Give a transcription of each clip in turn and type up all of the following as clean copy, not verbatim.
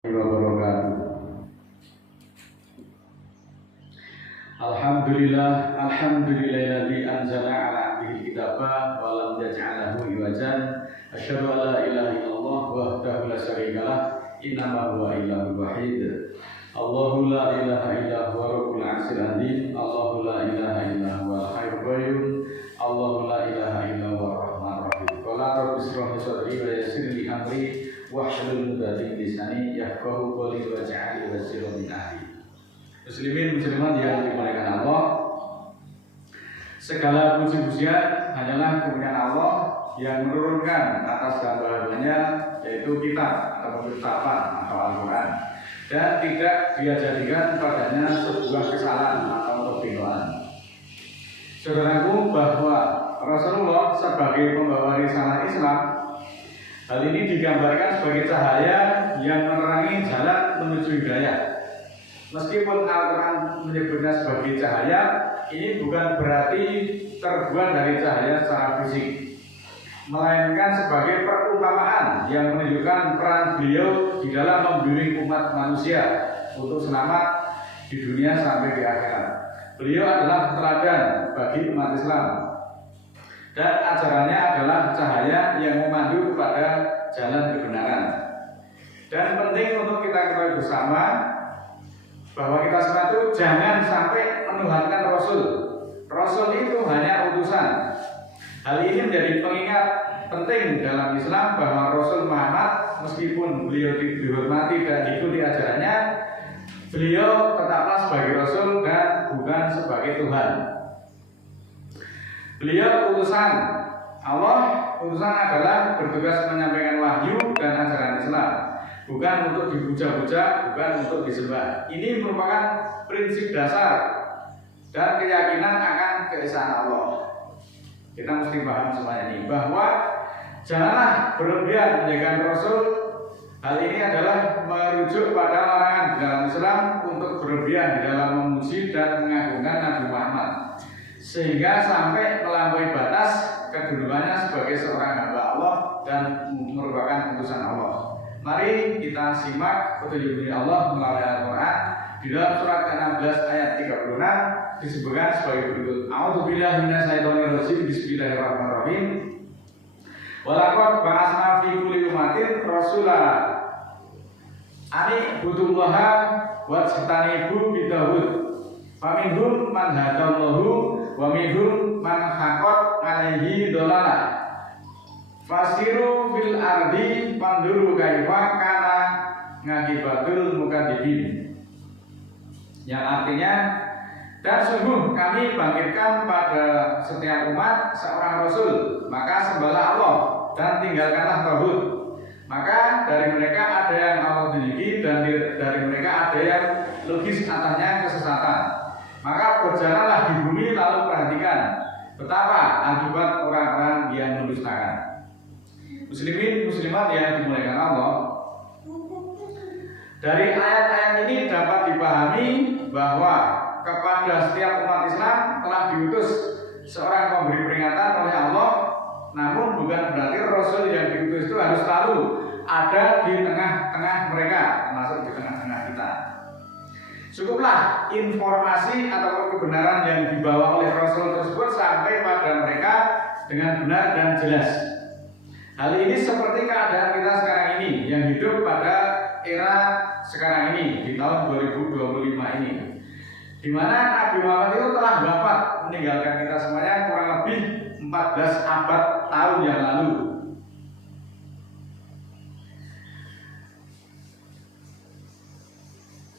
Wabarakatuh. Alhamdulillahilladzi anzala ala abdihi kitaba wa lam yaj'alahu iwajan. Asyhadu an la ilaha illallah wahdahu la syarikalah innama huwa ilahul wahid. Allahu la ilaha illa huwa rabbul arsyil azim. Allahu la ilaha illa huwal hayyul qayyum. Allahu la ilaha illa huwa rahmanur rahim. Qala rabbi ishrah li sadri wa yassir li amri wahlul 'uqdatam min lisani yafqahu qawli waj'al wazira min ahli. Muslimin muslimat yang dimuliakan Allah, segala puji-pujian hanyalah kepunyaan Allah yang menurunkan atas hamba-hambanya, yaitu kitab atau ketetapan atau Al-Quran, dan tidak dia jadikan padanya sebuah kesalahan atau kebingungan. Saudaraku, bahwa Rasulullah sebagai pembawa risalah Islam, hal ini digambarkan sebagai cahaya yang menerangi jalan menuju hidayah. Meskipun Al-Quran menyebutnya sebagai cahaya, ini bukan berarti terbuat dari cahaya secara fisik, melainkan sebagai perumpamaan yang menunjukkan peran beliau di dalam membimbing umat manusia untuk selamat di dunia sampai di akhirat. Beliau adalah teladan bagi umat Islam, dan ajarannya adalah cahaya yang memandu kepada jalan kebenaran. Dan penting untuk kita ketahui bersama bahwa kita semua itu jangan sampai menuhankan Rasul. Rasul itu hanya utusan. Hal ini menjadi pengingat penting dalam Islam bahwa Rasul Muhammad, meskipun beliau dihormati dan diikuti ajarannya, beliau tetaplah sebagai Rasul dan bukan sebagai Tuhan. Beliau utusan Allah. Utusan adalah bertugas menyampaikan wahyu dan ajaran Islam, bukan untuk dipuja-puja, bukan untuk disembah. Ini merupakan prinsip dasar dan keyakinan akan keesaan Allah. Kita mesti paham semuanya ini, bahwa janganlah berlebihan menjadikan Rasul. Hal ini adalah merujuk pada larangan di dalam Islam untuk berlebihan di dalam memuji dan mengagungkan Nabi Muhammad, sehingga sampai melampaui batas kedudukannya sebagai seorang hamba Allah dan merupakan utusan Allah. Mari kita simak petunjuk dari Allah melalui Al-Quran di dalam surat ke-16 ayat 36, disebutkan sebagai berikut. A'udzubillahi minasyaitonirrajim. Bismillahirrahmanirrahim. Walaqad ba'atsna fi kulli ummatin rasula ani budullaha wajtanibu bidawud. Faminhum man hadallahu wa minhum man haqqat 'alaihi dhalalah. Fasiru fil ardi panduru kaifa kana ngakibatul mukadzibin. Yang artinya, dan sungguh kami bangkitkan pada setiap umat seorang rasul, maka sembahlah Allah dan tinggalkanlah tauhid. Maka dari mereka ada yang Allah tinggi dan dari mereka ada yang logis atasnya kesesatan. Maka berjalanlah di bumi lalu perhatikan betapa akibat orang-orang yang mendustakan. Muslimin muslimat yang dimuliakan Allah, dari ayat-ayat ini dapat dipahami bahwa kepada setiap umat Islam telah diutus seorang pemberi peringatan oleh Allah. Namun bukan berarti Rasul yang diutus itu harus selalu ada di tengah-tengah mereka, termasuk di tengah-tengah kita. Cukuplah informasi atau kebenaran yang dibawa oleh Rasul tersebut sampai pada mereka dengan benar dan jelas. Hal ini seperti keadaan kita sekarang ini yang hidup pada era sekarang ini di tahun 2025 ini, di mana Nabi Muhammad itu telah wafat meninggalkan kita semuanya kurang lebih 14 abad tahun yang lalu.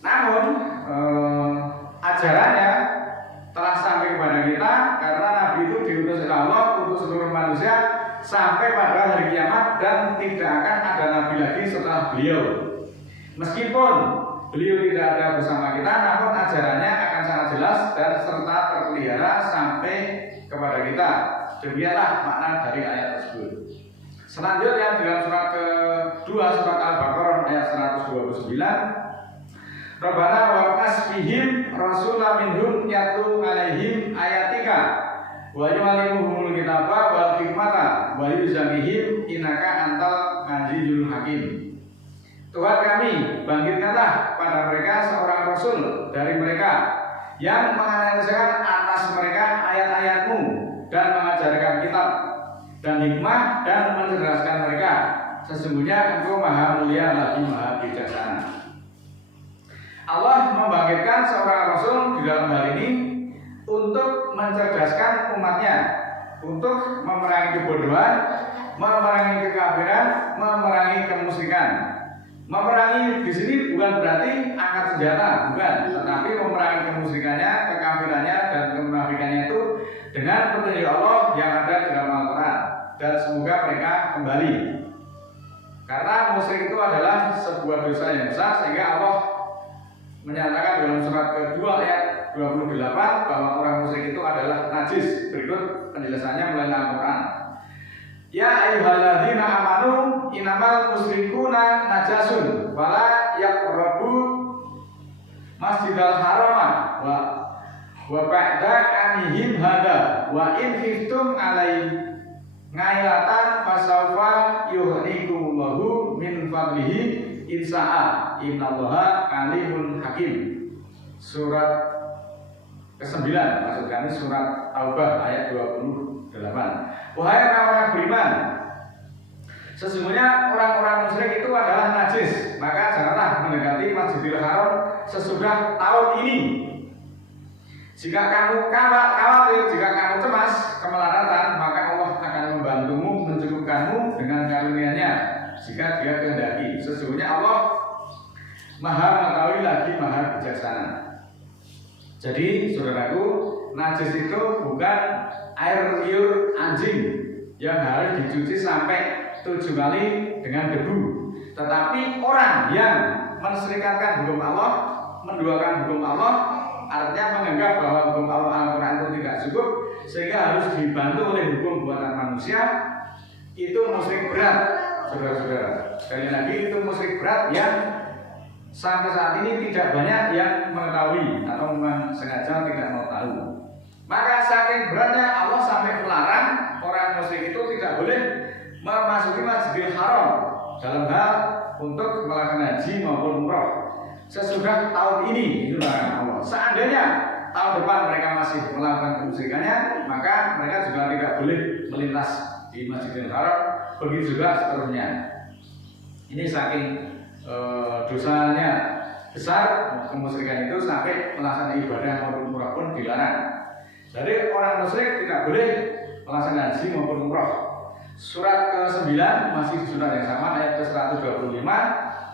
Namun ajarannya telah sampai kepada kita karena Nabi itu diutus oleh Allah untuk seluruh manusia sampai pada hari kiamat, dan tidak akan ada nabi lagi setelah beliau. Meskipun beliau tidak ada bersama kita, namun ajarannya akan sangat jelas dan serta terpelihara sampai kepada kita. Demikianlah makna dari ayat tersebut. Selanjutnya dalam surat kedua, surat Al-Baqarah ayat 129, Rabbana wab'ats fihim rasulan minhum yatlu 'alaihim ayatika wa yu'allimuhumul kitaba wal hikmata wa yuzakkihim innaka antal azizul hakim. Tuhan kami, bangkitkanlah pada mereka seorang rasul dari mereka yang menganalisakan atas mereka ayat-ayat-Mu dan mengajarkan kitab dan hikmah dan mencerdaskan mereka. Sesungguhnya Engkau Maha Mulia lagi Maha Bijaksana. Allah membangkitkan seorang rasul di dalam hal ini untuk mencerdaskan umatnya, untuk memerangi kebodohan, memerangi kekafiran, memerangi kemusyrikan. Memerangi di sini bukan berarti angkat senjata, bukan, tetapi memerangi kemusyrikannya, kekafirannya, dan kemunafikannya itu dengan petunjuk Allah yang ada di dalam Al-Quran. Dan semoga mereka kembali. Karena musyrik itu adalah sebuah dosa yang besar, sehingga Allah menyatakan dalam surat kedua ayat 28 bahwa orang musyrik itu adalah najis. Berikut penjelasannya melalui Al-Quran. Ya ayyuhalladzina amanu innamal musyrikuna najasun wala yaqrabu masjidal harama wa ba'da anihim hada wa in khiftum alai ngailatan fasawfa yuhnikumullahu min fadlihi insa'a innallaha alimun hakim. Surat ke-9, maksud kami surat Taubah ayat 28. Wahai orang-orang beriman, sesungguhnya orang-orang musyrik itu adalah najis, maka janganlah mendekati Masjidil Haram sesudah tahun ini. Jika kamu khawatir, jika kamu cemas kemelaratan, maka Allah akan membantumu, mencukupkanmu dengan karunia-Nya jika Dia kehendaki. Sesungguhnya Allah Maha mengetahui lagi Maha bijaksana. Jadi, saudaraku, najis itu bukan air liur anjing yang harus dicuci sampai 7 kali dengan debu, tetapi orang yang menserikatkan hukum Allah, menduakan hukum Allah, artinya menganggap bahwa hukum Allah Al-Quran itu tidak cukup, sehingga harus dibantu oleh hukum buatan manusia, itu musyrik berat, saudara-saudara. Sekali lagi, itu musyrik berat yang sampai saat ini tidak banyak yang mengetahui atau memang sengaja tidak mau tahu. Maka saking beratnya Allah sampai melarang orang musyrik itu tidak boleh memasuki Masjidil Haram dalam hal untuk melakukan haji maupun umroh sesudah tahun ini. Itu larangan Allah. Seandainya tahun depan mereka masih melakukan kemusyrikannya, maka mereka juga tidak boleh melintas di Masjidil Haram. Begitu juga seterusnya. Ini saking dosanya besar kemusyrikan itu sampai melaksanakan ibadah maupun umrah pun dilarang. Jadi orang musyrik tidak boleh melaksanakan haji maupun umrah. Surat ke-9 masih surat yang sama ayat ke-125.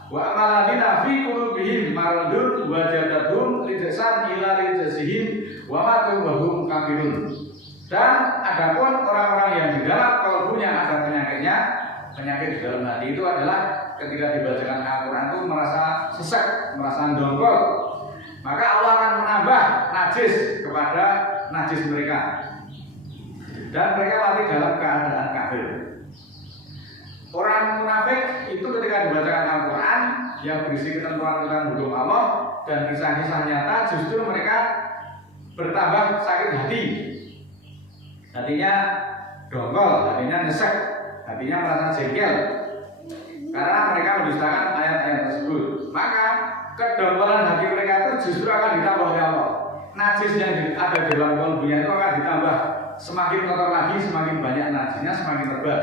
Wa amaladina fi qulubihim maradun wa jadadhum rijsan ila rijsihim wa matu wa hum kafirun. Dan adapun orang-orang yang di dalam kalbunya ada penyakitnya, penyakit di dalam hati itu adalah ketika dibacakan Al-Quran itu merasa sesek, merasa dongkol, maka Allah akan menambah najis kepada najis mereka dan mereka mati dalam keadaan kafir. Orang munafik itu ketika dibacakan Al-Quran yang berisi ketentuan-ketentuan hukum Allah dan kisah-kisah nyata, justru mereka bertambah sakit hati, hatinya dongkol, hatinya nyesek, hatinya merasa jengkel karena mereka mendustakan ayat-ayat tersebut. Maka kedongkolan hati mereka itu justru akan ditambah oleh Allah. Najis yang ada di dalam kalbunya itu akan ditambah semakin kotor lagi, semakin banyak najisnya, semakin tebal.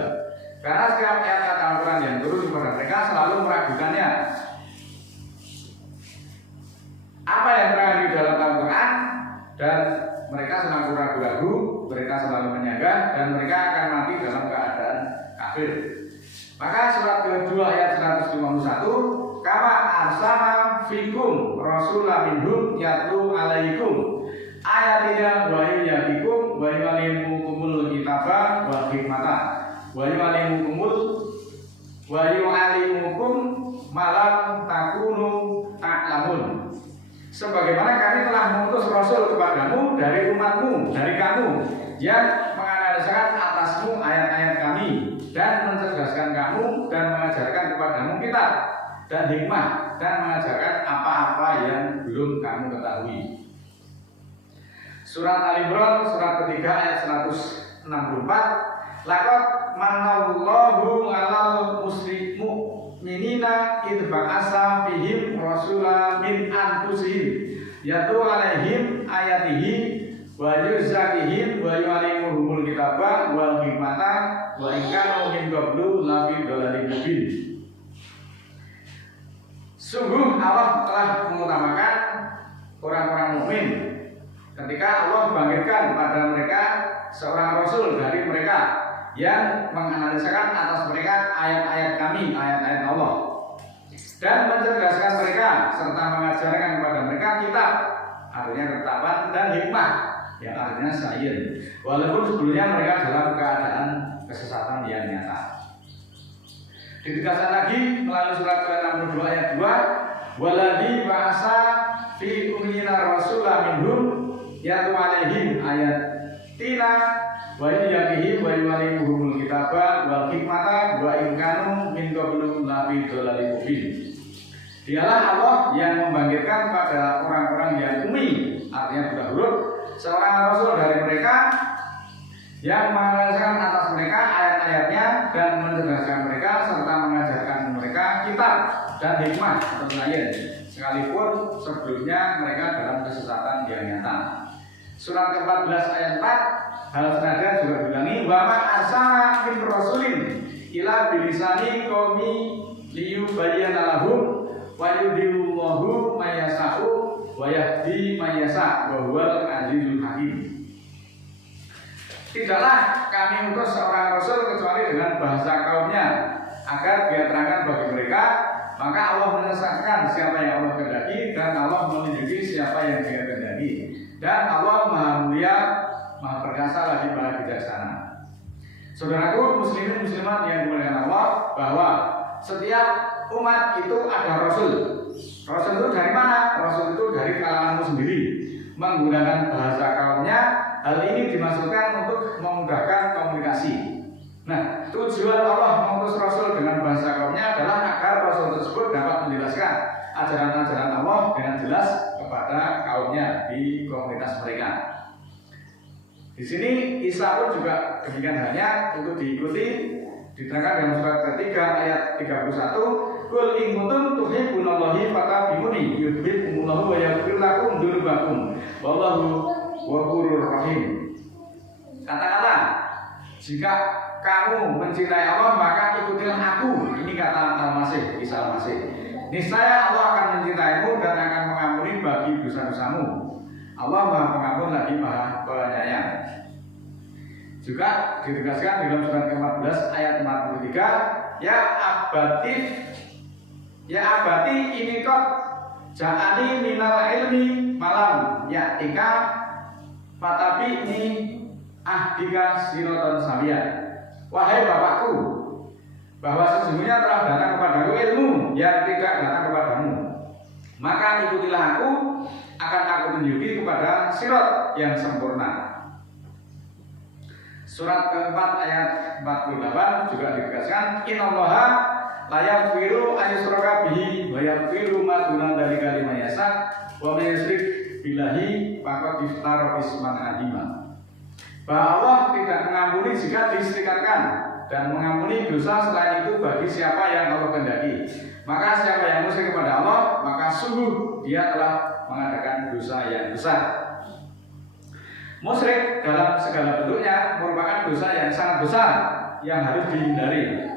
Karena setiap ayat Al-Quran yang turun kepada mereka selalu meragukannya. Apa yang terjadi di dalam Al-Quran, dan mereka selalu ragu-ragu, mereka selalu menyanggah, dan mereka akan mati dalam keadaan kafir. Maka surat kedua ayat 151, kama arsana fikum rasulah minhum yatlu alaikum ayatina wa yahdikum wa yu'allimukumul kitaba wa hikmata wa yu'allimukum malam takunu ta'lamun. Sebagaimana kami telah mengutus rasul kepadamu dari umatmu, dari kamu, yang menganalisakan atasmu ayat-ayat kami dan mencerdaskan kamu dan mengajarkan kepadamu kitab dan hikmah dan mengajarkan apa-apa yang belum kamu ketahui. Surat Al-Imran surat ketiga ayat 164. Laqad manallahu 'alal mu'minina idh ba'asa fihim rasula min anfusihim yatlu alaihim ayatihi wa yuzakihim wa yu'allimuhumul kitaba wal hikmata wa in kanu min qablu lafi dhalalin mubin. Sungguh Allah telah mengutamakan orang-orang mukmin ketika Allah membangkitkan pada mereka seorang rasul dari mereka yang menganalisakan atas mereka ayat-ayat kami, ayat-ayat Allah, dan mencerdaskan mereka serta mengajarkan kepada mereka kitab, artinya ketetapan, dan hikmah, yang artinya sains, walaupun sebelumnya mereka dalam keadaan kesesatan yang nyata. Ditegaskan lagi melalui surat ke-62 ayat 2, waladhi ba'asa fi ummiyina rasulah minhum yatlu alaihim ayatina wa yuzakkihim wa yu'allimuhumul kitaba wal hikmata wa in kanu min qablu lafi dhalalin mubin. Dialah Allah yang membangkitkan pada orang-orang yang ummi, artinya buta huruf, seorang rasul dari mereka yang mengajarkan atas mereka ayat-ayatnya dan mencerdaskan mereka serta mengajarkan mereka kitab dan hikmah atau sains, sekalipun sebelumnya mereka dalam kesesatan yang nyata. Surat ke-14 ayat 4, hal senada juga diulangi, wa ma arsala min rasulin ila bilisani qaumi liyubayyana lahum wa yudhilullahu may yasha'u wa yahdi may yasha' wa huwal azizul hakim. Tidaklah kami utus seorang rasul kecuali dengan bahasa kaumnya agar dia terangkan bagi mereka, maka Allah menyesatkan siapa yang Allah kehendaki dan Allah melindungi siapa yang Dia kehendaki. Dan Allah Maha Mulia, Maha Perkasa lagi Maha Bijaksana. Saudaraku muslimin muslimat yang dimuliakan Allah, bahwa setiap umat itu ada rasul. Rasul itu dari mana? Rasul itu dari kalanganmu sendiri, menggunakan bahasa kaumnya. Hal ini dimaksudkan untuk memudahkan komunikasi. Nah, tujuan Allah mengutus Rasul dengan bahasa kaumnya adalah agar Rasul tersebut dapat menjelaskan ajaran-ajaran Allah dengan jelas kepada kaumnya di komunitas mereka. Di sini Isa pun juga demikian halnya untuk diikuti. Diterangkan dalam surat ketiga ayat 31, Qul in kuntum tuhibbunallahi fattabi'uni yuhibbukumullahu wa yaghfir lakum dzunubakum wallahu ghafurur rahim. Katakanlah, jika kamu mencintai Allah maka ikutilah aku. Ini kata Al-Masih, Isa Al-Masih. Niscaya Allah akan mencintaimu dan akan mengampuni bagi dosa-dosamu. Allah Maha Pengampun lagi Maha Penyayang. Juga ditegaskan dalam surat ke-14 ayat 43, Ya abati ini kot ja'ani minal ilmi malam ya'tika fatabi ni ahdika siroton samia. Wahai bapakku, bahwa sesungguhnya telah datang kepadaku ilmu yang tidak datang kepadamu, maka ikutilah aku, akan aku tunjuki kepada sirot yang sempurna. Surat keempat ayat 48 juga ditegaskan, Innallaha la yaghfiru an yushraka bihi wa yaghfiru ma duna dzalika liman yasha wa may yusyrik billahi faqad iftara isman adzima. Bahwa Allah tidak mengampuni jika diserikatkan dan mengampuni dosa selain itu bagi siapa yang Allah kehendaki. Maka siapa yang musyrik kepada Allah, maka sungguh dia telah mengadakan dosa yang besar. Musyrik dalam segala bentuknya merupakan dosa yang sangat besar yang harus dihindari.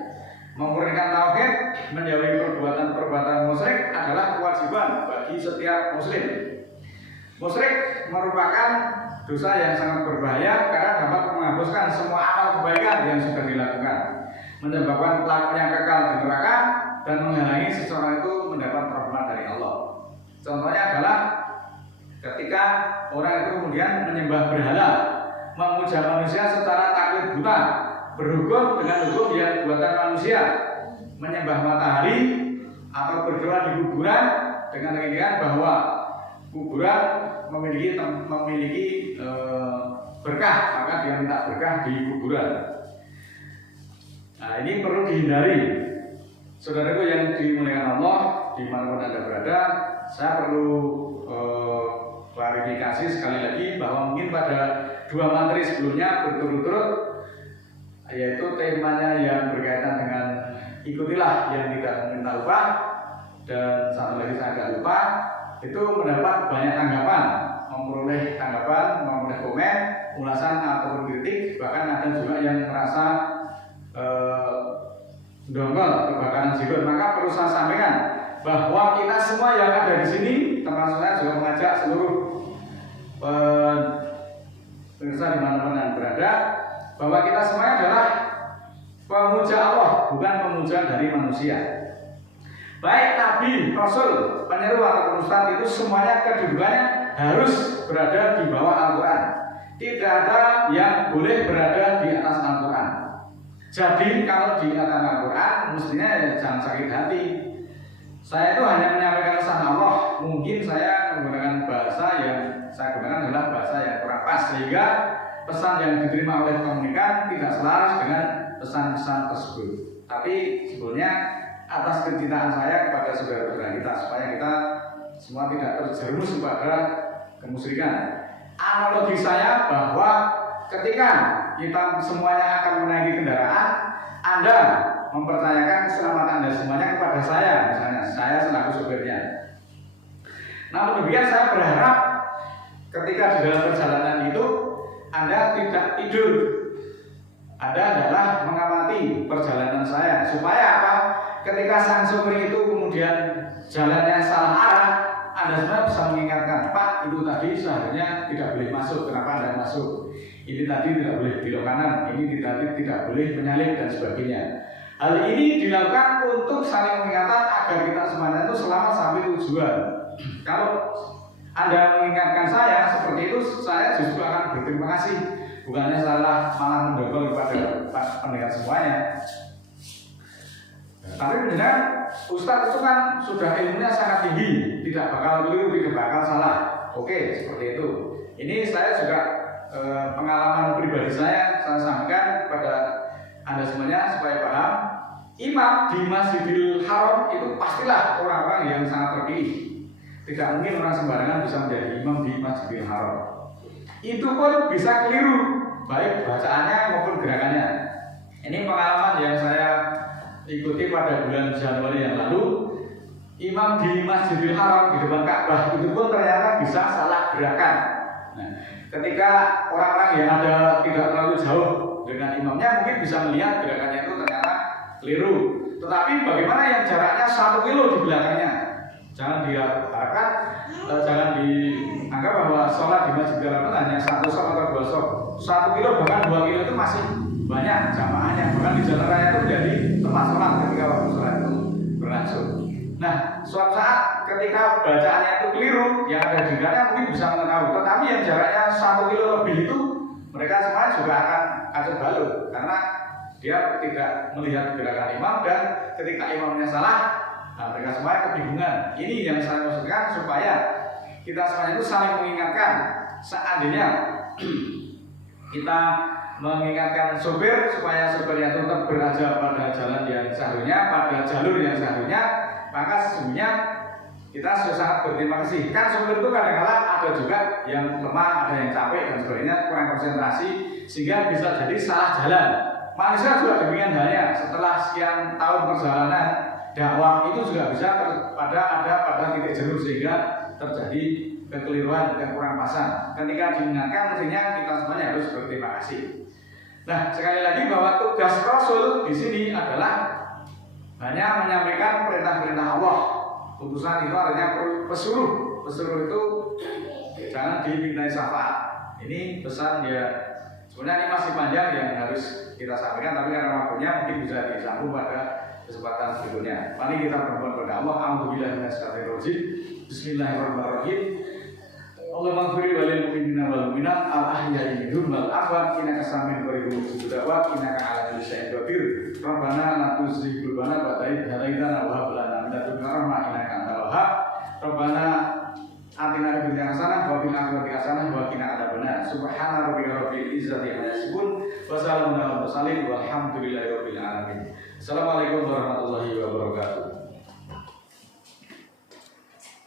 Memurnikan tauhid, menjauhi perbuatan-perbuatan musyrik adalah kewajiban bagi setiap muslim. Musyrik merupakan dosa yang sangat berbahaya karena dapat menghapuskan semua amal kebaikan yang sudah dilakukan, menyebabkan pelakunya kekal di neraka dan menghalangi seseorang itu mendapat rahmat dari Allah. Contohnya adalah ketika orang itu kemudian menyembah berhala, memuja manusia secara taklid buta, berhukum dengan hukum yang buatan manusia, menyembah matahari atau berdoa di kuburan dengan keyakinan bahwa kuburan memiliki berkah, maka dia minta berkah di kuburan. Nah, ini perlu dihindari. Saudaraku yang dimuliakan Allah, dimanapun Anda berada, saya perlu klarifikasi sekali lagi bahwa mungkin pada dua materi sebelumnya berturut-turut, yaitu temanya yang berkaitan dengan ikutilah yang tidak meminta upah. Dan satu lagi saya agak lupa, itu mendapat banyak tanggapan, memperoleh tanggapan, memperoleh komen, ulasan ataupun kritik. Bahkan ada juga yang merasa dongkol kebakaran jiwa. Maka perlu saya sampaikan bahwa kita semua yang ada di sini, termasuk saya juga mengajak seluruh pemirsa dimanapun berada, bahwa kita semuanya adalah pemuja Allah, bukan pemuja dari manusia. Baik Nabi, Rasul, penyeru atau ustadz itu semuanya kedudukannya harus berada di bawah Al-Quran. Tidak ada yang boleh berada di atas Al-Quran. Jadi kalau di atas Al-Quran, mestinya jangan sakit hati. Saya itu hanya menyampaikan pesan Allah. Mungkin saya menggunakan bahasa yang saya gunakan adalah bahasa yang kurang pas, sehingga pesan yang diterima oleh komunikan tidak selaras dengan pesan-pesan tersebut. Tapi sebetulnya atas kecintaan saya kepada saudara-saudara kita, supaya kita semua tidak terjerumus kepada kemusyrikan. Analogi saya bahwa ketika kita semuanya akan menaiki kendaraan, Anda mempertanyakan keselamatan Anda semuanya kepada saya, misalnya saya selaku supirnya. Namun demikian saya berharap ketika di dalam perjalanan itu Anda tidak tidur. Anda adalah mengamati perjalanan saya, supaya apa? Ketika sang supir itu kemudian jalannya salah arah, Anda semua bisa mengingatkan, Pak, itu tadi seharusnya tidak boleh masuk, kenapa Anda masuk? Ini tadi tidak boleh belok kanan, ini tadi tidak boleh menyalip dan sebagainya. Hal ini dilakukan untuk saling mengingatkan agar kita semuanya itu selamat sampai tujuan. Kalau Anda mengingatkan saya seperti itu, saya justru akan berterima kasih. Bukannya salah malah mendongkol kepada pendengar semuanya. Tapi benar, Ustadz itu kan sudah ilmunya sangat tinggi, tidak bakal keliru, tidak bakal salah. Oke, seperti itu. Ini saya juga pengalaman pribadi saya sampaikan kepada Anda semuanya supaya paham. Imam di Masjidil Haram itu pastilah orang-orang yang sangat terpilih. Tidak mungkin orang sembarangan bisa menjadi imam di Masjidil Haram. Itu pun bisa keliru, baik bacaannya maupun gerakannya. Ini pengalaman yang saya ikuti pada bulan Januari yang lalu. Imam di Masjidil Haram di depan Ka'bah itu pun ternyata bisa salah gerakan. Nah, ketika orang-orang yang ada tidak terlalu jauh dengan imamnya mungkin bisa melihat gerakannya itu ternyata keliru. Tetapi bagaimana yang jaraknya 1 kilo di belakangnya? Jangan diharapkan, jangan dianggap bahwa sholat di Masjidil Haram hanya 1 shot atau 2 shot. 1 kilo bahkan 2 kilo itu masih banyak jamaahnya. Bahkan di jalan raya itu jadi tempat sholat ketika waktu sholat itu berlangsung. Nah, suatu saat ketika bacaannya itu keliru, yang ada di dekatnya mungkin bisa mengetahui. Tetapi yang jaraknya 1 kilo lebih itu, mereka semua juga akan kacau balau karena dia tidak melihat gerakan imam, dan ketika imamnya salah, nah mereka semua kebingungan. Ini yang saya maksudkan, supaya kita semuanya itu saling mengingatkan. Seandainya kita mengingatkan sopir supaya sopirnya tetap berada pada jalan yang seharusnya, pada jalur yang seharusnya, maka sesungguhnya kita sudah sangat berterima kasih. Kan sopir itu kadang-kadang ada juga yang lemah, ada yang capek dan sebagainya, kurang konsentrasi, sehingga bisa jadi salah jalan. Manusia juga demikian halnya. Setelah sekian tahun perjalanan dakwah itu juga bisa pada titik jenuh, sehingga terjadi kekeliruan, kekurang pasan. Ketika diingatkan, mestinya kita semuanya harus berterima kasih. Nah, sekali lagi bahwa tugas Rasul di sini adalah hanya menyampaikan perintah-perintah Allah. Putusan itu artinya pesuruh. Pesuruh itu jangan dimintai syafaat. Ini pesan ya. Sebenarnya ini masih panjang yang harus kita sampaikan, tapi karena waktunya mungkin bisa disambung pada kesempatan berikutnya. Mari kita berdoa kepada Allah. Alhamdulillah minasyaitonirrajim. Bismillahirrahmanirrahim. Allahumma ighfir lil mu'minina wal mu'minat al-ahya'i minhum wal amwat innaka sami'un qaribun mujibud da'wat innaka 'ala kulli syai'in qadir. Rabbana la tuzigh qulubana ba'da idh hadaytana wa hab lana min ladunka rahmah innaka antal wahhab. Rabbana atina fid dunya hasanah wa fil akhirati hasanah wa qina adzabannar. Subhana rabbika rabbil izzati amma yasifun wa salamun alal mursalin walhamdulillahi rabbil alamin. Assalamualaikum warahmatullahi wabarakatuh.